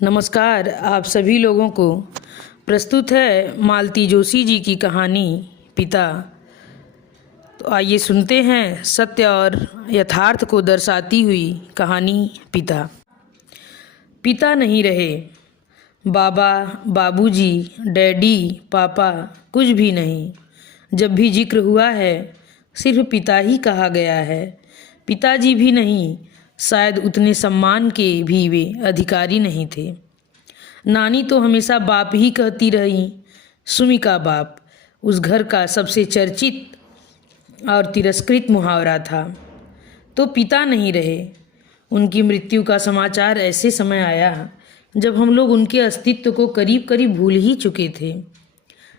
नमस्कार। आप सभी लोगों को प्रस्तुत है मालती जोशी जी की कहानी पिता। तो आइए सुनते हैं सत्य और यथार्थ को दर्शाती हुई कहानी पिता। पिता नहीं रहे। बाबा, बाबूजी, डैडी, पापा कुछ भी नहीं। जब भी जिक्र हुआ है सिर्फ पिता ही कहा गया है। पिताजी भी नहीं, शायद उतने सम्मान के भी वे अधिकारी नहीं थे। नानी तो हमेशा बाप ही कहती रही। सुमी का बाप उस घर का सबसे चर्चित और तिरस्कृत मुहावरा था। तो पिता नहीं रहे। उनकी मृत्यु का समाचार ऐसे समय आया जब हम लोग उनके अस्तित्व को करीब करीब भूल ही चुके थे।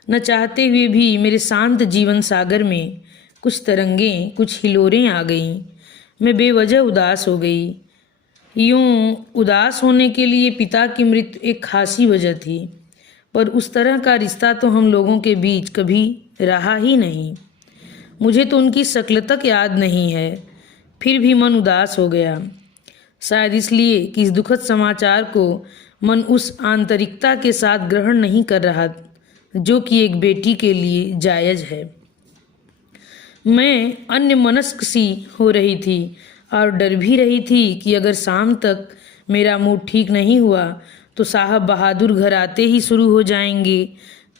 न चाहते हुए भी मेरे शांत जीवन सागर में कुछ तरंगें, कुछ हिलोरें आ गईं। मैं बेवजह उदास हो गई। यूं उदास होने के लिए पिता की मृत्यु एक खासी वजह थी, पर उस तरह का रिश्ता तो हम लोगों के बीच कभी रहा ही नहीं। मुझे तो उनकी शक्ल तक याद नहीं है, फिर भी मन उदास हो गया। शायद इसलिए कि इस दुखद समाचार को मन उस आंतरिकता के साथ ग्रहण नहीं कर रहा जो कि एक बेटी के लिए जायज़ है। मैं अन्यमनस्क सी हो रही थी और डर भी रही थी कि अगर शाम तक मेरा मूड ठीक नहीं हुआ तो साहब बहादुर घर आते ही शुरू हो जाएंगे।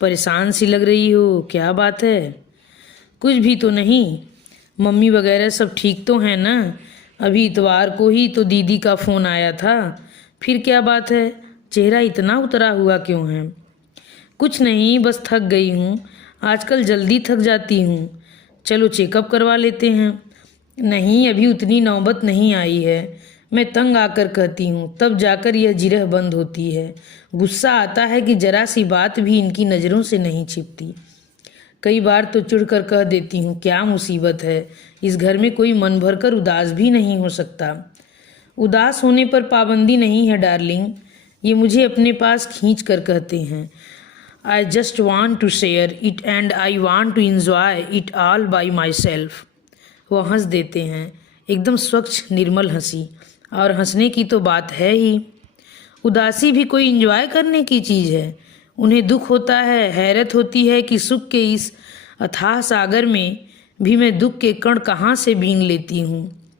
परेशान सी लग रही हो, क्या बात है? कुछ भी तो नहीं। मम्मी वगैरह सब ठीक तो हैं ना? अभी इतवार को ही तो दीदी का फ़ोन आया था। फिर क्या बात है? चेहरा इतना उतरा हुआ क्यों है? कुछ नहीं, बस थक गई हूँ। आजकल जल्दी थक जाती हूँ। चलो चेकअप करवा लेते हैं। नहीं, अभी उतनी नौबत नहीं आई है। मैं तंग आकर कहती हूँ, तब जाकर यह जिरह बंद होती है। गुस्सा आता है कि जरा सी बात भी इनकी नज़रों से नहीं छिपती। कई बार तो चिढ़कर कह देती हूँ, क्या मुसीबत है, इस घर में कोई मन भरकर उदास भी नहीं हो सकता। उदास होने पर पाबंदी नहीं है डार्लिंग, ये मुझे अपने पास खींच कर कहते हैं। I just want to share it and I want to enjoy it all by myself. वो हंस देते हैं, एकदम स्वच्छ निर्मल हंसी। और हंसने की तो बात है ही। उदासी भी कोई इंजॉय करने की चीज़ है। उन्हें दुख होता है, हैरत होती है कि सुख के इस अथाह सागर में भी मैं दुख के कण कहाँ से बीन लेती हूँ।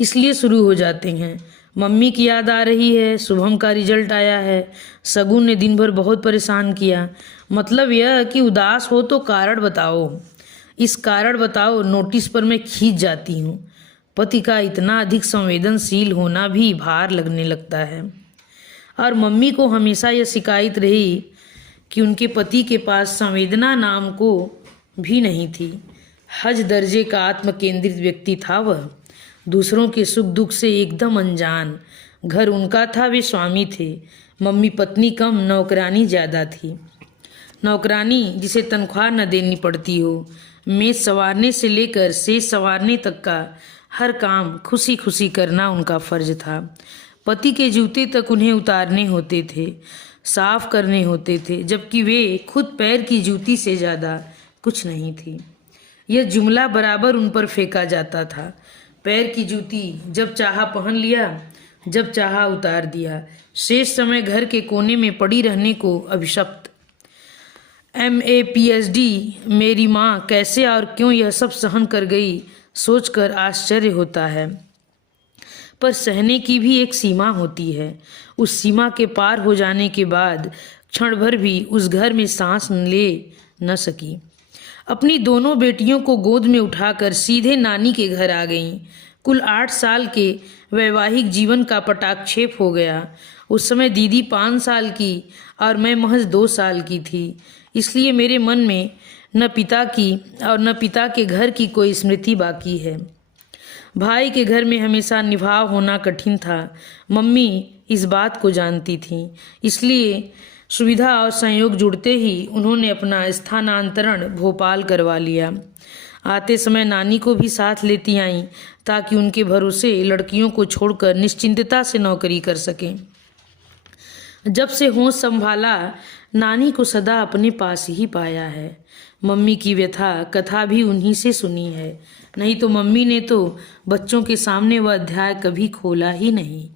इसलिए शुरू हो जाते हैं। मम्मी की याद आ रही है, शुभम का रिजल्ट आया है, सगुन ने दिन भर बहुत परेशान किया। मतलब यह कि उदास हो तो कारण बताओ। इस कारण बताओ नोटिस पर मैं खींच जाती हूँ। पति का इतना अधिक संवेदनशील होना भी भार लगने लगता है। और मम्मी को हमेशा यह शिकायत रही कि उनके पति के पास संवेदना नाम को भी नहीं थी। हज दर्जे का आत्मकेंद्रित व्यक्ति था वह, दूसरों के सुख दुख से एकदम अनजान। घर उनका था, वे स्वामी थे। मम्मी पत्नी कम, नौकरानी ज़्यादा थी। नौकरानी जिसे तनख्वाह न देनी पड़ती हो। मेज संवारने से लेकर सेज संवारने तक का हर काम खुशी खुशी करना उनका फर्ज था। पति के जूते तक उन्हें उतारने होते थे, साफ करने होते थे, जबकि वे खुद पैर की जूती से ज़्यादा कुछ नहीं थी। यह जुमला बराबर उन पर फेंका जाता था। पैर की जूती जब चाहा पहन लिया, जब चाहा उतार दिया। शेष समय घर के कोने में पड़ी रहने को अभिशप्त। MA PhD मेरी माँ कैसे और क्यों यह सब सहन कर गई, सोचकर आश्चर्य होता है। पर सहने की भी एक सीमा होती है। उस सीमा के पार हो जाने के बाद क्षण भर भी उस घर में सांस ले न सकी। अपनी दोनों बेटियों को गोद में उठाकर सीधे नानी के घर आ गईं। कुल 8 साल के वैवाहिक जीवन का पटाक्षेप हो गया। उस समय दीदी 5 साल की और मैं महज 2 साल की थी। इसलिए मेरे मन में न पिता की और न पिता के घर की कोई स्मृति बाकी है। भाई के घर में हमेशा निभाव होना कठिन था। मम्मी इस बात को जानती थीं, इसलिए सुविधा और संयोग जुड़ते ही उन्होंने अपना स्थानांतरण भोपाल करवा लिया। आते समय नानी को भी साथ लेती आईं ताकि उनके भरोसे लड़कियों को छोड़कर निश्चिंतता से नौकरी कर सकें। जब से होश संभाला, नानी को सदा अपने पास ही पाया है। मम्मी की व्यथा कथा भी उन्हीं से सुनी है, नहीं तो मम्मी ने तो बच्चों के सामने वह अध्याय कभी खोला ही नहीं।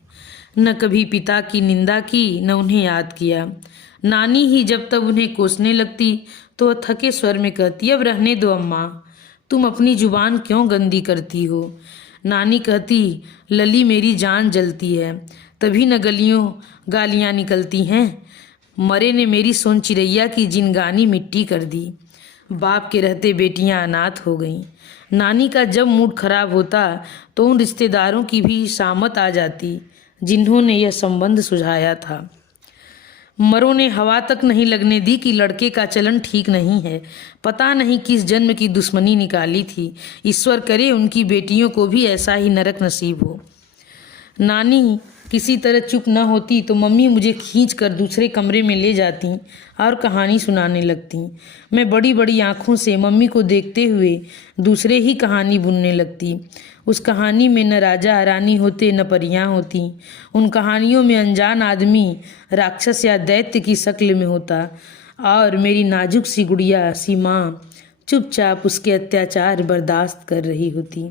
न कभी पिता की निंदा की न उन्हें याद किया। नानी ही जब तब उन्हें कोसने लगती तो वह थके स्वर में कहती, अब रहने दो अम्मा, तुम अपनी जुबान क्यों गंदी करती हो। नानी कहती, लली मेरी जान जलती है, तभी न गालियाँ निकलती हैं। मरे ने मेरी सोन चिड़ैया की जिनगानी मिट्टी कर दी। बाप के रहते बेटियां अनाथ हो गईं। नानी का जब मूड खराब होता तो उन रिश्तेदारों की भी शामत आ जाती जिन्होंने यह संबंध सुझाया था। मरों ने हवा तक नहीं लगने दी कि लड़के का चलन ठीक नहीं है। पता नहीं किस जन्म की दुश्मनी निकाली थी। ईश्वर करे उनकी बेटियों को भी ऐसा ही नरक नसीब हो। नानी किसी तरह चुप न होती तो मम्मी मुझे खींच कर दूसरे कमरे में ले जाती और कहानी सुनाने लगती। मैं बड़ी बड़ी आँखों से मम्मी को देखते हुए दूसरे ही कहानी बुनने लगती। उस कहानी में न राजा रानी होते न परियां होती। उन कहानियों में अनजान आदमी राक्षस या दैत्य की शक्ल में होता और मेरी नाजुक सी गुड़िया सी माँ चुपचाप उसके अत्याचार बर्दाश्त कर रही होती।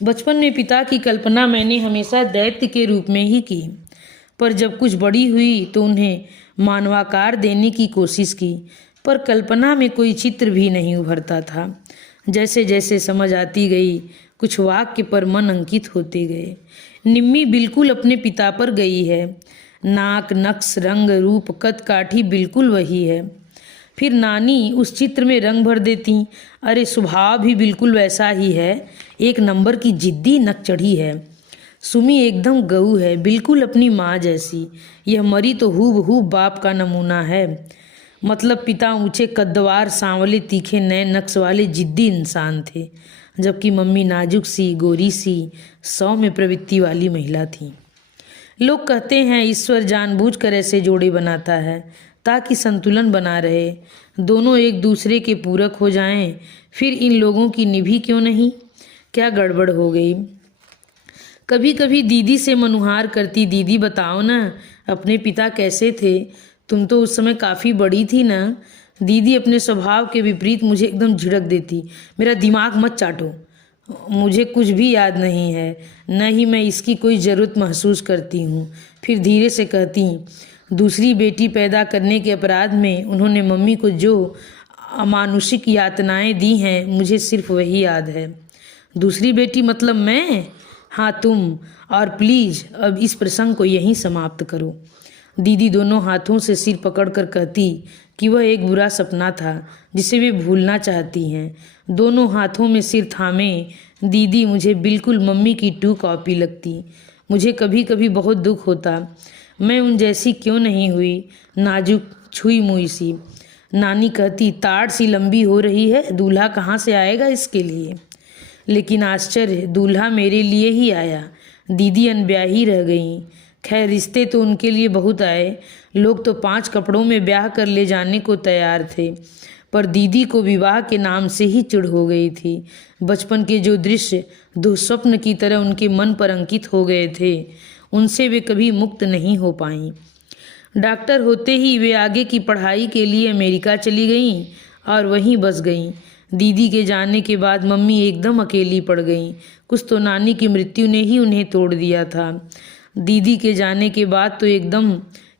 बचपन में पिता की कल्पना मैंने हमेशा दैत्य के रूप में ही की, पर जब कुछ बड़ी हुई तो उन्हें मानवाकार देने की कोशिश की, पर कल्पना में कोई चित्र भी नहीं उभरता था। जैसे जैसे समझ आती गई कुछ वाक्य पर मन अंकित होते गए। निम्मी बिल्कुल अपने पिता पर गई है। नाक, नक्श, रंग, रूप, कद काठी बिल्कुल वही है। फिर नानी उस चित्र में रंग भर देती। अरे स्वभाव भी बिल्कुल वैसा ही है, एक नंबर की जिद्दी नक चढ़ी है। सुमी एकदम गऊ है, बिल्कुल अपनी माँ जैसी। यह मरी तो हूबहू बाप का नमूना है। मतलब पिता ऊंचे कद्दवार, सांवले, तीखे नए नक्श वाले जिद्दी इंसान थे, जबकि मम्मी नाजुक सी, गोरी सी, सौम्य प्रवृत्ति वाली महिला थी। लोग कहते हैं ईश्वर जानबूझकर ऐसे जोड़े बनाता है ताकि संतुलन बना रहे, दोनों एक दूसरे के पूरक हो जाएं। फिर इन लोगों की निभी क्यों नहीं? क्या गड़बड़ हो गई? कभी कभी दीदी से मनुहार करती, दीदी बताओ ना अपने पिता कैसे थे, तुम तो उस समय काफ़ी बड़ी थी ना। दीदी अपने स्वभाव के विपरीत मुझे एकदम झिड़क देती, मेरा दिमाग मत चाटो, मुझे कुछ भी याद नहीं है, न ही मैं इसकी कोई ज़रूरत महसूस करती हूँ। फिर धीरे से कहती, दूसरी बेटी पैदा करने के अपराध में उन्होंने मम्मी को जो अमानुषिक यातनाएं दी हैं मुझे सिर्फ वही याद है। दूसरी बेटी मतलब मैं? हाँ तुम। और प्लीज़ अब इस प्रसंग को यहीं समाप्त करो। दीदी दोनों हाथों से सिर पकड़कर कहती कि वह एक बुरा सपना था जिसे वे भूलना चाहती हैं। दोनों हाथों में सिर थामे दीदी मुझे बिल्कुल मम्मी की टू कॉपी लगती। मुझे कभी कभी बहुत दुख होता, मैं उन जैसी क्यों नहीं हुई, नाजुक छुई मुई सी। नानी कहती, ताड़ सी लंबी हो रही है, दूल्हा कहाँ से आएगा इसके लिए। लेकिन आश्चर्य, दूल्हा मेरे लिए ही आया। दीदी अनब्याही रह गईं। खैर रिश्ते तो उनके लिए बहुत आए, लोग तो 5 कपड़ों में ब्याह कर ले जाने को तैयार थे, पर दीदी को विवाह के नाम से ही चिढ़ हो गई थी। बचपन के जो दृश्य दुःस्वप्न की तरह उनके मन पर अंकित हो गए थे, उनसे वे कभी मुक्त नहीं हो पाईं। डॉक्टर होते ही वे आगे की पढ़ाई के लिए अमेरिका चली गईं और वहीं बस गईं। दीदी के जाने के बाद मम्मी एकदम अकेली पड़ गईं। कुछ तो नानी की मृत्यु ने ही उन्हें तोड़ दिया था। दीदी के जाने के बाद तो एकदम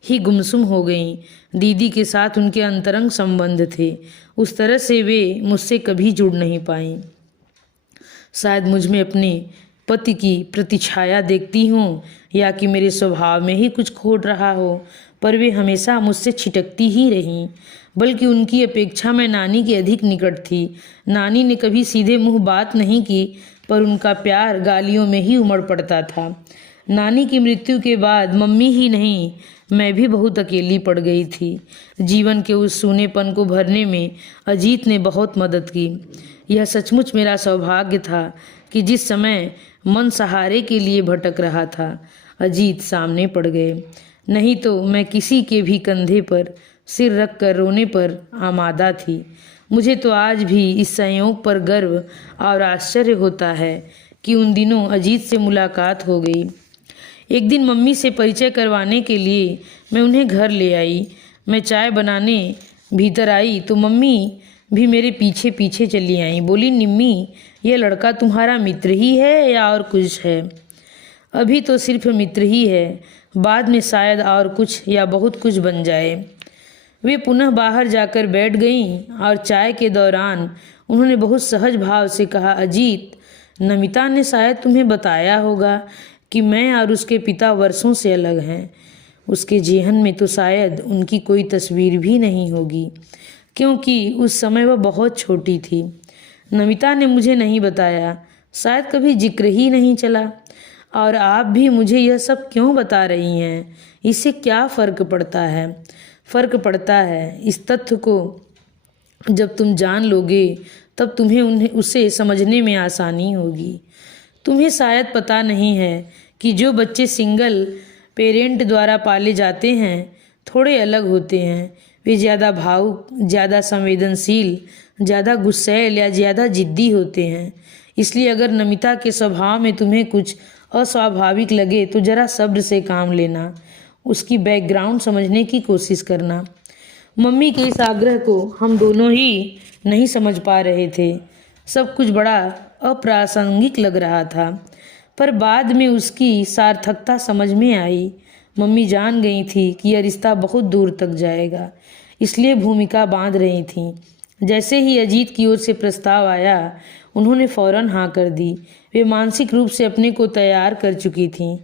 ही गुमसुम हो गईं। दीदी के साथ उनके अंतरंग संबंध थे, उस तरह से वे मुझसे कभी जुड़ नहीं पाईं। शायद मुझ में अपने पति की प्रतिछाया देखती हूँ या कि मेरे स्वभाव में ही कुछ खोट रहा हो, पर वे हमेशा मुझसे छिटकती ही रहीं। बल्कि उनकी अपेक्षा मैं नानी की अधिक निकट थी। नानी ने कभी सीधे मुंह बात नहीं की, पर उनका प्यार गालियों में ही उमड़ पड़ता था। नानी की मृत्यु के बाद मम्मी ही नहीं, मैं भी बहुत अकेली पड़ गई थी। जीवन के उस सूनेपन को भरने में अजीत ने बहुत मदद की। यह सचमुच मेरा सौभाग्य था कि जिस समय मन सहारे के लिए भटक रहा था, अजीत सामने पड़ गए। नहीं तो मैं किसी के भी कंधे पर सिर रख कर रोने पर आमादा थी। मुझे तो आज भी इस संयोग पर गर्व और आश्चर्य होता है कि उन दिनों अजीत से मुलाकात हो गई। एक दिन मम्मी से परिचय करवाने के लिए मैं उन्हें घर ले आई। मैं चाय बनाने भीतर आई तो मम्मी भी मेरे पीछे पीछे चली आई। बोली, निम्मी, यह लड़का तुम्हारा मित्र ही है या और कुछ है? अभी तो सिर्फ मित्र ही है, बाद में शायद और कुछ या बहुत कुछ बन जाए। वे पुनः बाहर जाकर बैठ गईं और चाय के दौरान उन्होंने बहुत सहज भाव से कहा, अजीत, नमिता ने शायद तुम्हें बताया होगा कि मैं और उसके पिता वर्षों से अलग हैं। उसके जेहन में तो शायद उनकी कोई तस्वीर भी नहीं होगी, क्योंकि उस समय वह बहुत छोटी थी। नमिता ने मुझे नहीं बताया, शायद कभी जिक्र ही नहीं चला। और आप भी मुझे यह सब क्यों बता रही हैं? इससे क्या फ़र्क पड़ता है? फ़र्क पड़ता है इस तथ्य को जब तुम जान लोगे तब तुम्हें उसे समझने में आसानी होगी। तुम्हें शायद पता नहीं है कि जो बच्चे सिंगल पेरेंट द्वारा पाले जाते हैं थोड़े अलग होते हैं। वे ज़्यादा भावुक, ज़्यादा संवेदनशील, ज़्यादा गुस्सैल या ज़्यादा जिद्दी होते हैं। इसलिए अगर नमिता के स्वभाव में तुम्हें कुछ अस्वाभाविक लगे तो ज़रा सब्र से काम लेना, उसकी बैकग्राउंड समझने की कोशिश करना। मम्मी के इस आग्रह को हम दोनों ही नहीं समझ पा रहे थे। सब कुछ बड़ा अप्रासंगिक लग रहा था, पर बाद में उसकी सार्थकता समझ में आई। मम्मी जान गई थी कि यह रिश्ता बहुत दूर तक जाएगा, इसलिए भूमिका बांध रही थीं। जैसे ही अजीत की ओर से प्रस्ताव आया, उन्होंने फौरन हाँ कर दी। वे मानसिक रूप से अपने को तैयार कर चुकी थीं।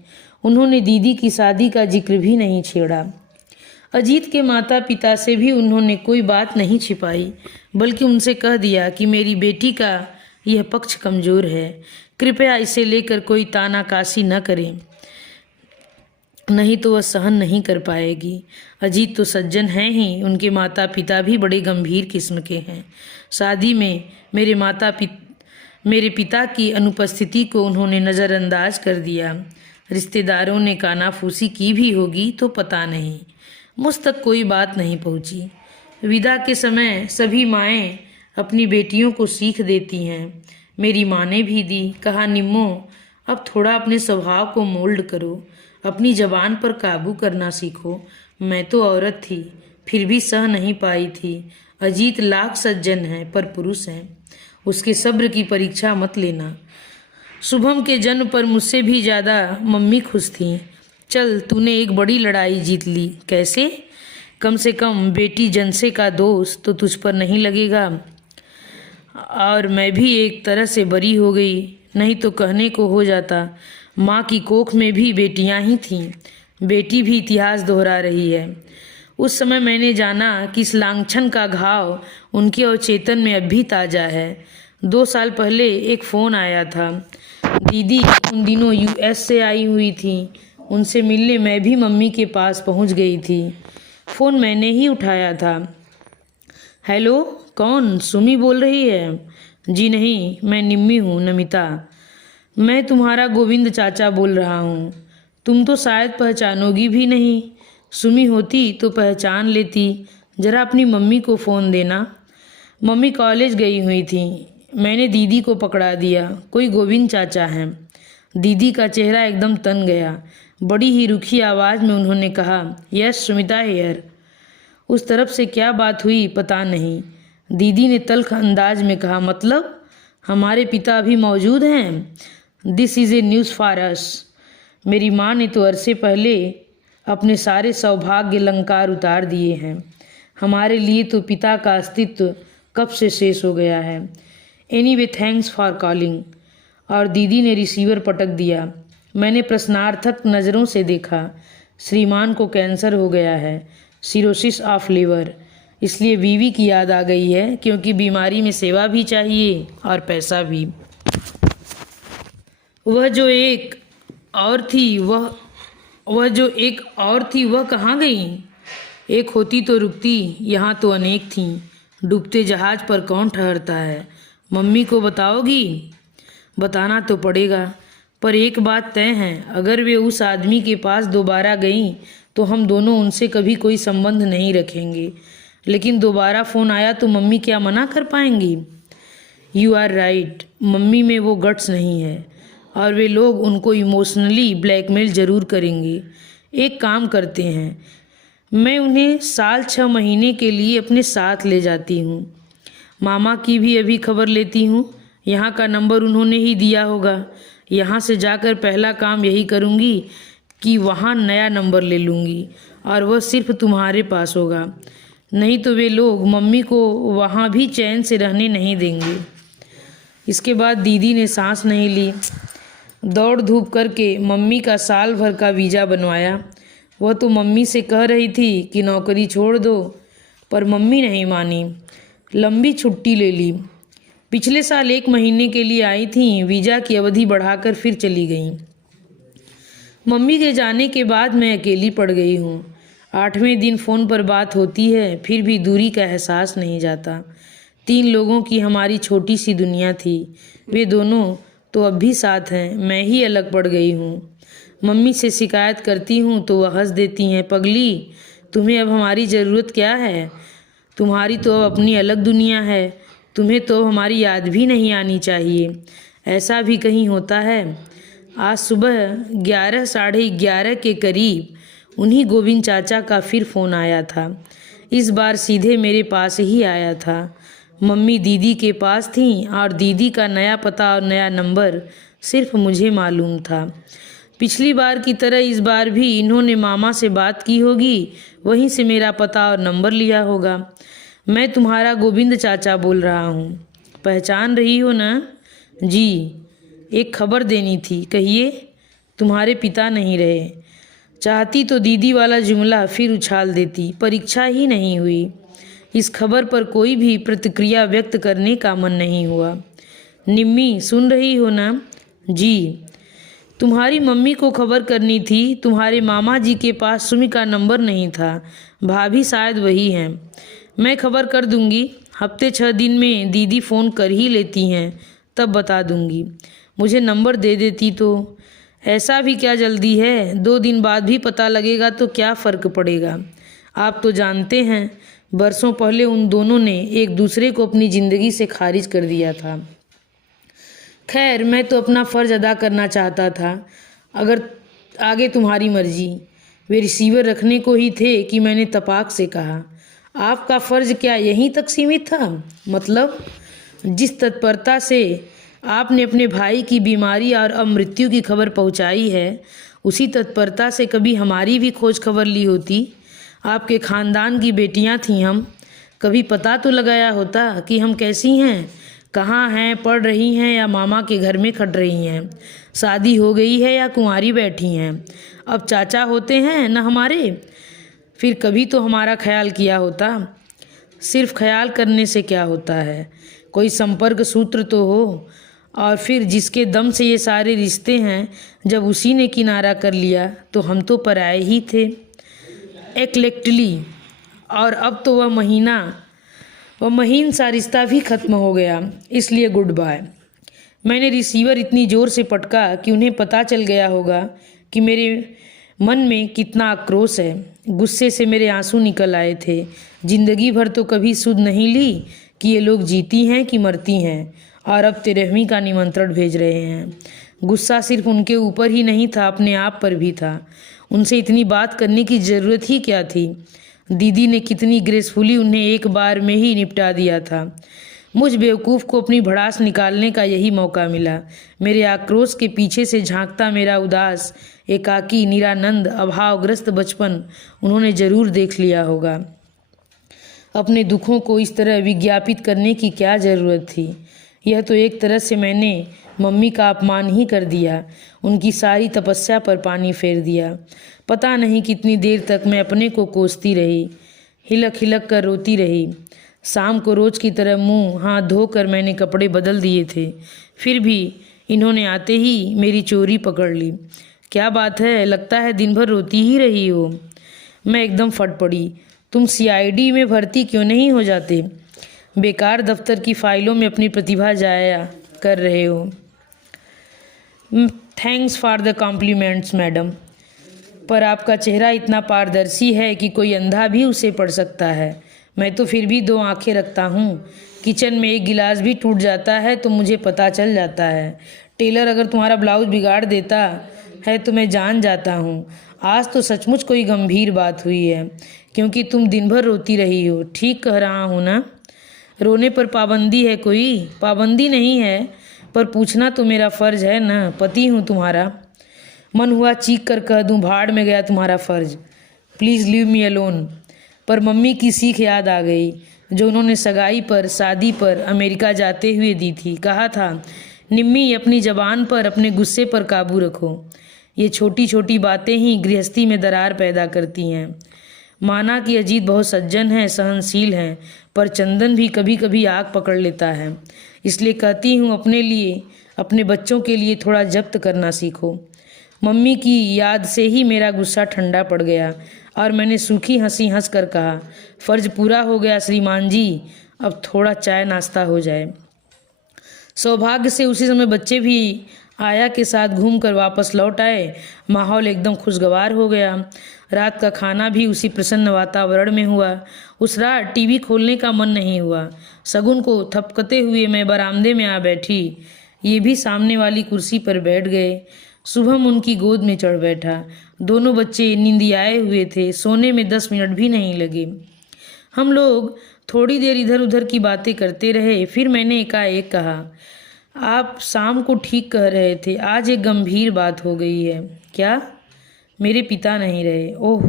उन्होंने दीदी की शादी का जिक्र भी नहीं छेड़ा। अजीत के माता पिता से भी उन्होंने कोई बात नहीं छिपाई, बल्कि उनसे कह दिया कि मेरी बेटी का यह पक्ष कमज़ोर है, कृपया इसे लेकर कोई तानाकासी न करें, नहीं तो वह सहन नहीं कर पाएगी। अजीत तो सज्जन हैं ही, उनके माता पिता भी बड़े गंभीर किस्म के हैं। शादी में मेरे पिता की अनुपस्थिति को उन्होंने नज़रअंदाज कर दिया। रिश्तेदारों ने कानाफूसी की भी होगी तो पता नहीं, मुझ तक कोई बात नहीं पहुंची। विदा के समय सभी माएँ अपनी बेटियों को सीख देती हैं। मेरी माँ ने भी दी। कहा, निम्मो, अब थोड़ा अपने स्वभाव को मोल्ड करो, अपनी जबान पर काबू करना सीखो। मैं तो औरत थी, फिर भी सह नहीं पाई थी। अजीत लाख सज्जन है पर पुरुष है, उसके सब्र की परीक्षा मत लेना। शुभम के जन्म पर मुझसे भी ज़्यादा मम्मी खुश थीं। चल, तूने एक बड़ी लड़ाई जीत ली। कैसे? कम से कम बेटी जनसे का दोष तो तुझ पर नहीं लगेगा, और मैं भी एक तरह से बरी हो गई। नहीं तो कहने को हो जाता, माँ की कोख में भी बेटियां ही थीं। बेटी भी इतिहास दोहरा रही है। उस समय मैंने जाना कि इस लांछन का घाव उनके अवचेतन में अब भी ताज़ा है। 2 साल पहले एक फ़ोन आया था। दीदी उन दिनों US से आई हुई थी। उनसे मिलने मैं भी मम्मी के पास पहुंच गई थी। फ़ोन मैंने ही उठाया था। हेलो, कौन? सुमी बोल रही है? जी नहीं, मैं निम्मी हूँ, नमिता। मैं तुम्हारा गोविंद चाचा बोल रहा हूँ। तुम तो शायद पहचानोगी भी नहीं। सुमी होती तो पहचान लेती। ज़रा अपनी मम्मी को फ़ोन देना। मम्मी कॉलेज गई हुई थी। मैंने दीदी को पकड़ा दिया, कोई गोविंद चाचा हैं। दीदी का चेहरा एकदम तन गया। बड़ी ही रुखी आवाज़ में उन्होंने कहा, यस सुमिता हेयर। उस तरफ से क्या बात हुई पता नहीं। दीदी ने तल्ख अंदाज में कहा, मतलब हमारे पिता अभी मौजूद हैं? This is a news for us. मेरी माँ ने तो अरसे पहले अपने सारे सौभाग्य अलंकार उतार दिए हैं। हमारे लिए तो पिता का अस्तित्व कब से शेष हो गया है। Anyway, thanks for calling. और दीदी ने रिसीवर पटक दिया। मैंने प्रश्नार्थक नज़रों से देखा। श्रीमान को कैंसर हो गया है, सिरोसिस ऑफ लिवर। इसलिए बीवी की याद आ गई है, क्योंकि बीमारी में सेवा भी चाहिए और पैसा भी। वह जो एक और थी वह कहाँ गई? एक होती तो रुकती, यहाँ तो अनेक थीं। डूबते जहाज पर कौन ठहरता है? मम्मी को बताओगी? बताना तो पड़ेगा, पर एक बात तय है, अगर वे उस आदमी के पास दोबारा गईं तो हम दोनों उनसे कभी कोई संबंध नहीं रखेंगे। लेकिन दोबारा फ़ोन आया तो मम्मी क्या मना कर पाएंगी? यू आर राइट, मम्मी में वो गट्स नहीं है, और वे लोग उनको इमोशनली ब्लैकमेल ज़रूर करेंगे। एक काम करते हैं, मैं उन्हें साल 6 महीने के लिए अपने साथ ले जाती हूँ। मामा की भी अभी खबर लेती हूँ। यहाँ का नंबर उन्होंने ही दिया होगा। यहाँ से जाकर पहला काम यही करूँगी कि वहाँ नया नंबर ले लूँगी और वह सिर्फ तुम्हारे पास होगा। नहीं तो वे लोग मम्मी को वहाँ भी चैन से रहने नहीं देंगे। इसके बाद दीदी ने सांस नहीं ली। दौड़ धूप करके मम्मी का साल भर का वीज़ा बनवाया। वह तो मम्मी से कह रही थी कि नौकरी छोड़ दो, पर मम्मी नहीं मानी। लंबी छुट्टी ले ली। पिछले साल 1 महीने के लिए आई थी, वीज़ा की अवधि बढ़ाकर फिर चली गईं। मम्मी के जाने के बाद मैं अकेली पड़ गई हूँ। 8वें दिन फ़ोन पर बात होती है, फिर भी दूरी का एहसास नहीं जाता। 3 लोगों की हमारी छोटी सी दुनिया थी। वे दोनों तो अब भी साथ हैं, मैं ही अलग पड़ गई हूँ। मम्मी से शिकायत करती हूँ तो वह हंस देती हैं, पगली तुम्हें अब हमारी ज़रूरत क्या है? तुम्हारी तो अब अपनी अलग दुनिया है, तुम्हें तो अब हमारी याद भी नहीं आनी चाहिए। ऐसा भी कहीं होता है? आज सुबह 11 साढ़े 11 के करीब उन्हीं गोविंद चाचा का फिर फ़ोन आया था। इस बार सीधे मेरे पास ही आया था। मम्मी दीदी के पास थीं और दीदी का नया पता और नया नंबर सिर्फ मुझे मालूम था। पिछली बार की तरह इस बार भी इन्होंने मामा से बात की होगी, वहीं से मेरा पता और नंबर लिया होगा। मैं तुम्हारा गोविंद चाचा बोल रहा हूँ, पहचान रही हो ना? जी, एक खबर देनी थी, कहिए। तुम्हारे पिता नहीं रहे। चाहती तो दीदी वाला जुमला फिर उछाल देती, पर इच्छा ही नहीं हुई। इस खबर पर कोई भी प्रतिक्रिया व्यक्त करने का मन नहीं हुआ। निम्मी, सुन रही हो ना? जी, तुम्हारी मम्मी को खबर करनी थी। तुम्हारे मामा जी के पास सुमी का नंबर नहीं था। भाभी शायद वही हैं। मैं खबर कर दूंगी। हफ्ते 6 दिन में दीदी फ़ोन कर ही लेती हैं, तब बता दूंगी। मुझे नंबर दे देती तो। ऐसा भी क्या जल्दी है? 2 दिन बाद भी पता लगेगा तो क्या फ़र्क पड़ेगा? आप तो जानते हैं, बरसों पहले उन दोनों ने एक दूसरे को अपनी ज़िंदगी से खारिज कर दिया था। खैर, मैं तो अपना फ़र्ज़ अदा करना चाहता था। अगर आगे तुम्हारी मर्जी। वे रिसीवर रखने को ही थे कि मैंने तपाक से कहा, आपका फ़र्ज़ क्या यहीं तक सीमित था? मतलब जिस तत्परता से आपने अपने भाई की बीमारी और अब मृत्यु की खबर पहुंचाई है, उसी तत्परता से कभी हमारी भी खोज खबर ली होती। आपके ख़ानदान की बेटियां थीं हम, कभी पता तो लगाया होता कि हम कैसी हैं, कहाँ हैं, पढ़ रही हैं या मामा के घर में खट रही हैं, शादी हो गई है या कुंवारी बैठी हैं। अब चाचा होते हैं न हमारे, फिर कभी तो हमारा ख्याल किया होता। सिर्फ ख्याल करने से क्या होता है, कोई संपर्क सूत्र तो हो। और फिर जिसके दम से ये सारे रिश्ते हैं, जब उसी ने किनारा कर लिया तो हम तो पराए ही थे एक्लेक्टली। और अब तो वह महीन सा रिश्ता भी ख़त्म हो गया, इसलिए गुड बाय। मैंने रिसीवर इतनी ज़ोर से पटका कि उन्हें पता चल गया होगा कि मेरे मन में कितना आक्रोश है। गुस्से से मेरे आंसू निकल आए थे। जिंदगी भर तो कभी सुध नहीं ली कि ये लोग जीती हैं कि मरती हैं, और अब तिरहवीं का निमंत्रण भेज रहे हैं। गुस्सा सिर्फ उनके ऊपर ही नहीं था, अपने आप पर भी था। उनसे इतनी बात करने की ज़रूरत ही क्या थी? दीदी ने कितनी ग्रेसफुली उन्हें एक बार में ही निपटा दिया था। मुझ बेवकूफ़ को अपनी भड़ास निकालने का यही मौका मिला। मेरे आक्रोश के पीछे से झांकता मेरा उदास, एकाकी, निरानंद, अभावग्रस्त बचपन उन्होंने ज़रूर देख लिया होगा। अपने दुखों को इस तरह विज्ञापित करने की क्या ज़रूरत थी? यह तो एक तरह से मैंने मम्मी का अपमान ही कर दिया, उनकी सारी तपस्या पर पानी फेर दिया। पता नहीं कितनी देर तक मैं अपने को कोसती रही, हिलक हिलक कर रोती रही। शाम को रोज़ की तरह मुंह हाथ धोकर मैंने कपड़े बदल दिए थे, फिर भी इन्होंने आते ही मेरी चोरी पकड़ ली। क्या बात है, लगता है दिन भर रोती ही रही हो। मैं एकदम फट पड़ी। तुम CID में भर्ती क्यों नहीं हो जाते? बेकार दफ्तर की फाइलों में अपनी प्रतिभा जाया कर रहे हो। Thanks for the compliments madam, पर आपका चेहरा इतना पारदर्शी है कि कोई अंधा भी उसे पढ़ सकता है। मैं तो फिर भी 2 आंखें रखता हूँ। किचन में एक गिलास भी टूट जाता है तो मुझे पता चल जाता है। टेलर अगर तुम्हारा ब्लाउज बिगाड़ देता है तो मैं जान जाता हूँ। आज तो सचमुच कोई गंभीर बात हुई है, क्योंकि तुम दिन भर रोती रही हो। ठीक कह रहा हूँ ना? रोने पर पाबंदी है? कोई पाबंदी नहीं है, पर पूछना तो मेरा फ़र्ज है न, पति हूँ तुम्हारा। मन हुआ चीख कर कह दूँ, भाड़ में गया तुम्हारा फ़र्ज, प्लीज़ लीव मी अलोन। पर मम्मी की सीख याद आ गई जो उन्होंने सगाई पर, शादी पर अमेरिका जाते हुए दी थी। कहा था, निम्मी अपनी ज़बान पर, अपने गुस्से पर काबू रखो। ये छोटी छोटी बातें ही गृहस्थी में दरार पैदा करती हैं। माना कि अजीत बहुत सज्जन है, सहनशील है, पर चंदन भी कभी कभी आग पकड़ लेता है। इसलिए कहती हूँ, अपने लिए, अपने बच्चों के लिए थोड़ा जब्त करना सीखो। मम्मी की याद से ही मेरा गुस्सा ठंडा पड़ गया और मैंने सूखी हंसी हंस कर कहा, फ़र्ज पूरा हो गया श्रीमान जी, अब थोड़ा चाय नाश्ता हो जाए। सौभाग्य से उसी समय बच्चे भी आया के साथ घूमकर वापस लौट आए। माहौल एकदम खुशगवार हो गया। रात का खाना भी उसी प्रसन्न वातावरण में हुआ। उस रात टीवी खोलने का मन नहीं हुआ। शगुन को थपकते हुए मैं बरामदे में आ बैठी। ये भी सामने वाली कुर्सी पर बैठ गए। शुभम उनकी गोद में चढ़ बैठा। दोनों बच्चे नींदियाए हुए थे। सोने में 10 मिनट भी नहीं लगे। हम लोग थोड़ी देर इधर उधर की बातें करते रहे। फिर मैंने एकाएक कहा, आप शाम को ठीक कह रहे थे, आज एक गंभीर बात हो गई है। क्या? मेरे पिता नहीं रहे। ओह,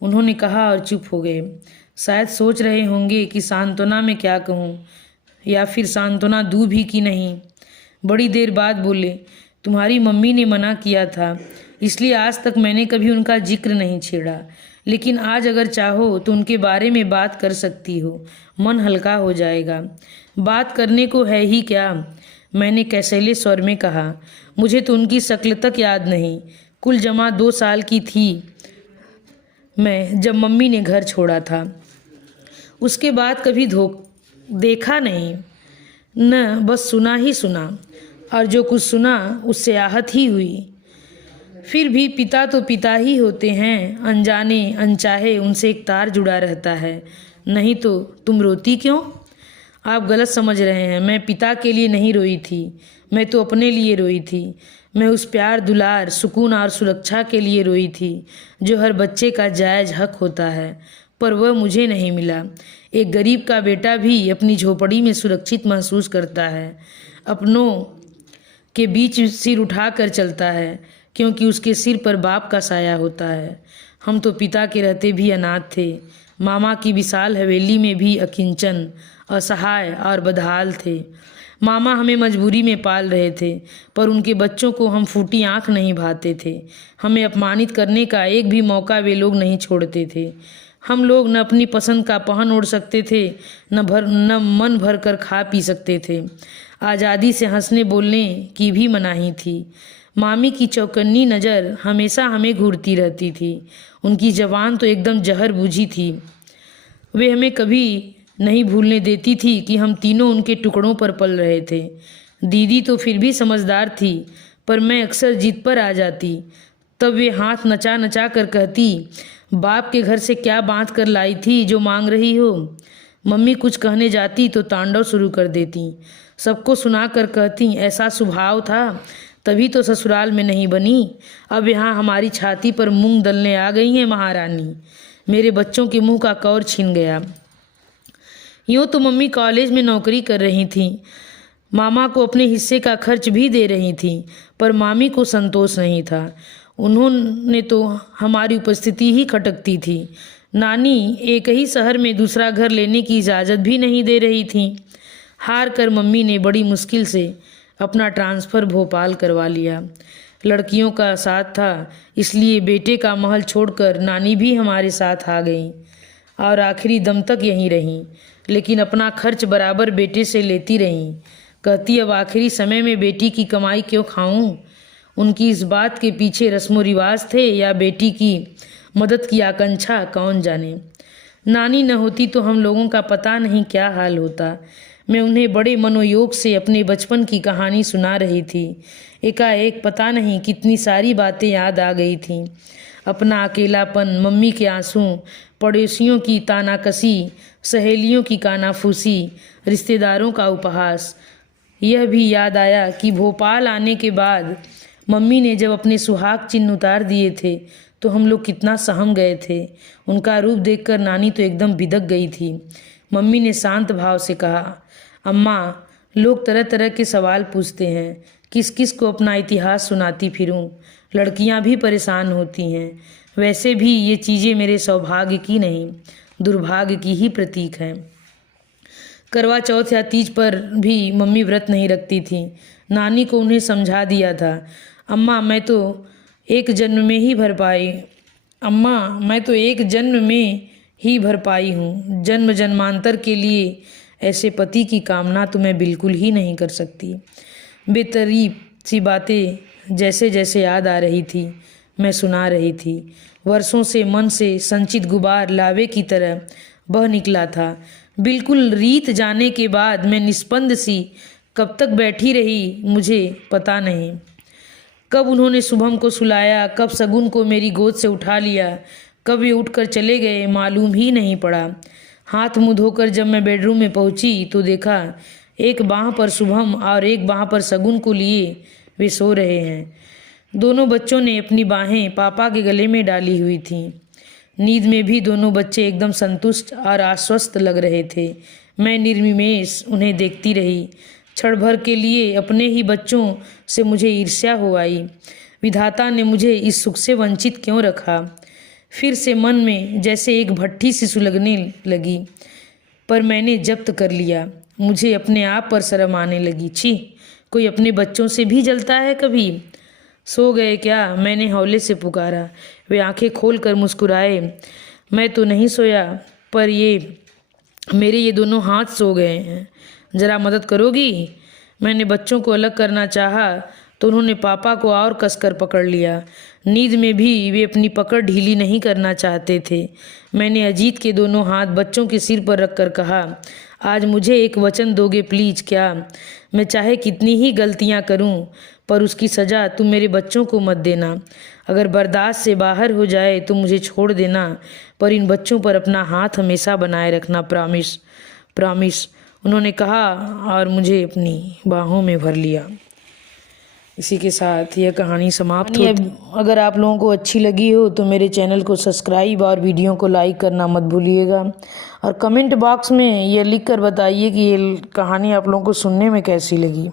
उन्होंने कहा और चुप हो गए। शायद सोच रहे होंगे कि सांत्वना में क्या कहूँ, या फिर सांत्वना दूँ भी कि नहीं। बड़ी देर बाद बोले, तुम्हारी मम्मी ने मना किया था, इसलिए आज तक मैंने कभी उनका जिक्र नहीं छेड़ा, लेकिन आज अगर चाहो तो उनके बारे में बात कर सकती हो, मन हल्का हो जाएगा। बात करने को है ही क्या, मैंने कैसेले स्वर में कहा। मुझे तो उनकी शक्ल तक याद नहीं। कुल जमा 2 साल की थी मैं जब मम्मी ने घर छोड़ा था। उसके बाद कभी देखा नहीं, न बस सुना ही सुना, और जो कुछ सुना उससे आहत ही हुई। फिर भी पिता तो पिता ही होते हैं, अनजाने अनचाहे उनसे एक तार जुड़ा रहता है। नहीं तो तुम रोती क्यों? आप गलत समझ रहे हैं। मैं पिता के लिए नहीं रोई थी, मैं तो अपने लिए रोई थी। मैं उस प्यार, दुलार, सुकून और सुरक्षा के लिए रोई थी जो हर बच्चे का जायज़ हक होता है, पर वह मुझे नहीं मिला। एक गरीब का बेटा भी अपनी झोपड़ी में सुरक्षित महसूस करता है, अपनों के बीच सिर उठाकर चलता है, क्योंकि उसके सिर पर बाप का साया होता है। हम तो पिता के रहते भी अनाथ थे। मामा की विशाल हवेली में भी अकिंचन, असहाय और बदहाल थे। मामा हमें मजबूरी में पाल रहे थे, पर उनके बच्चों को हम फूटी आंख नहीं भाते थे। हमें अपमानित करने का एक भी मौका वे लोग नहीं छोड़ते थे। हम लोग न अपनी पसंद का पहन ओढ़ सकते थे, न मन भर कर खा पी सकते थे। आज़ादी से हंसने बोलने की भी मनाही थी। मामी की चौकन्नी नज़र हमेशा हमें घूरती रहती थी। उनकी ज़बान तो एकदम जहर बूझी थी। वे हमें कभी नहीं भूलने देती थी कि हम तीनों उनके टुकड़ों पर पल रहे थे। दीदी तो फिर भी समझदार थी, पर मैं अक्सर जिद पर आ जाती। तब वे हाथ नचा नचा कर कहती, बाप के घर से क्या बांध कर लाई थी जो मांग रही हो। मम्मी कुछ कहने जाती तो तांडव शुरू कर देती। सबको सुना कर कहती, ऐसा स्वभाव था तभी तो ससुराल में नहीं बनी, अब यहाँ हमारी छाती पर मूंग दलने आ गई हैं महारानी। मेरे बच्चों के मुंह का कौर छीन गया। यूँ तो मम्मी कॉलेज में नौकरी कर रही थी, मामा को अपने हिस्से का खर्च भी दे रही थी, पर मामी को संतोष नहीं था। उन्होंने तो हमारी उपस्थिति ही खटकती थी। नानी एक ही शहर में दूसरा घर लेने की इजाज़त भी नहीं दे रही थी। हार कर मम्मी ने बड़ी मुश्किल से अपना ट्रांसफ़र भोपाल करवा लिया। लड़कियों का साथ था, इसलिए बेटे का महल छोड़कर नानी भी हमारे साथ आ गई और आखिरी दम तक यहीं रहीं, लेकिन अपना खर्च बराबर बेटे से लेती रहीं। कहती, अब आखिरी समय में बेटी की कमाई क्यों खाऊं? उनकी इस बात के पीछे रस्मो रिवाज थे या बेटी की मदद की आकांक्षा, कौन जाने। नानी न होती तो हम लोगों का पता नहीं क्या हाल होता। मैं उन्हें बड़े मनोयोग से अपने बचपन की कहानी सुना रही थी। एकाएक पता नहीं कितनी सारी बातें याद आ गई थीं। अपना अकेलापन, मम्मी के आंसू, पड़ोसियों की तानाकसी, सहेलियों की कानाफूसी, रिश्तेदारों का उपहास। यह भी याद आया कि भोपाल आने के बाद मम्मी ने जब अपने सुहाग चिन्ह उतार दिए थे तो हम लोग कितना सहम गए थे। उनका रूप देखकर नानी तो एकदम बिदक गई थी। मम्मी ने शांत भाव से कहा, अम्मा लोग तरह तरह के सवाल पूछते हैं, किस किस को अपना इतिहास सुनाती फिरूं। लड़कियां भी परेशान होती हैं। वैसे भी ये चीज़ें मेरे सौभाग्य की नहीं, दुर्भाग्य की ही प्रतीक हैं। करवा चौथ या तीज पर भी मम्मी व्रत नहीं रखती थी। नानी को उन्हें समझा दिया था, अम्मा मैं तो एक जन्म में ही भर पाई अम्मा मैं तो एक जन्म में ही भर पाई हूँ। जन्म जन्मांतर के लिए ऐसे पति की कामना तो मैं बिल्कुल ही नहीं कर सकती। बेतरीब सी बातें जैसे जैसे याद आ रही थी मैं सुना रही थी। वर्षों से मन से संचित गुबार लावे की तरह बह निकला था। बिल्कुल रीत जाने के बाद मैं निस्पंद सी कब तक बैठी रही मुझे पता नहीं। कब उन्होंने शुभम को सुलाया, कब शगुन को मेरी गोद से उठा लिया, कब वे उठकर चले गए मालूम ही नहीं पड़ा। हाथ मुँह धोकर जब मैं बेडरूम में पहुंची तो देखा एक बाह पर शुभम और एक बाह पर शगुन को लिए वे सो रहे हैं। दोनों बच्चों ने अपनी बाहें पापा के गले में डाली हुई थीं। नींद में भी दोनों बच्चे एकदम संतुष्ट और आश्वस्त लग रहे थे। मैं निर्निमेष उन्हें देखती रही। क्षण भर के लिए अपने ही बच्चों से मुझे ईर्ष्या हो आई। विधाता ने मुझे इस सुख से वंचित क्यों रखा। फिर से मन में जैसे एक भट्ठी सी सुलगने लगी, पर मैंने जब्त कर लिया। मुझे अपने आप पर शर्म आने लगी। छी, कोई अपने बच्चों से भी जलता है कभी। सो गए क्या, मैंने हौले से पुकारा। वे आंखें खोलकर मुस्कुराए। मैं तो नहीं सोया, पर मेरे ये दोनों हाथ सो गए हैं। ज़रा मदद करोगी। मैंने बच्चों को अलग करना चाहा तो उन्होंने पापा को और कसकर पकड़ लिया। नींद में भी वे अपनी पकड़ ढीली नहीं करना चाहते थे। मैंने अजीत के दोनों हाथ बच्चों के सिर पर रखकर कहा, आज मुझे एक वचन दोगे प्लीज। क्या, मैं चाहे कितनी ही गलतियां करूं, पर उसकी सज़ा तुम मेरे बच्चों को मत देना। अगर बर्दाश्त से बाहर हो जाए तो मुझे छोड़ देना, पर इन बच्चों पर अपना हाथ हमेशा बनाए रखना। प्रॉमिस प्रॉमिस, उन्होंने कहा और मुझे अपनी बाहों में भर लिया। इसी के साथ यह कहानी समाप्त होती। अगर आप लोगों को अच्छी लगी हो तो मेरे चैनल को सब्सक्राइब और वीडियो को लाइक करना मत भूलिएगा। और कमेंट बॉक्स में यह लिख कर बताइए कि ये कहानी आप लोगों को सुनने में कैसी लगी।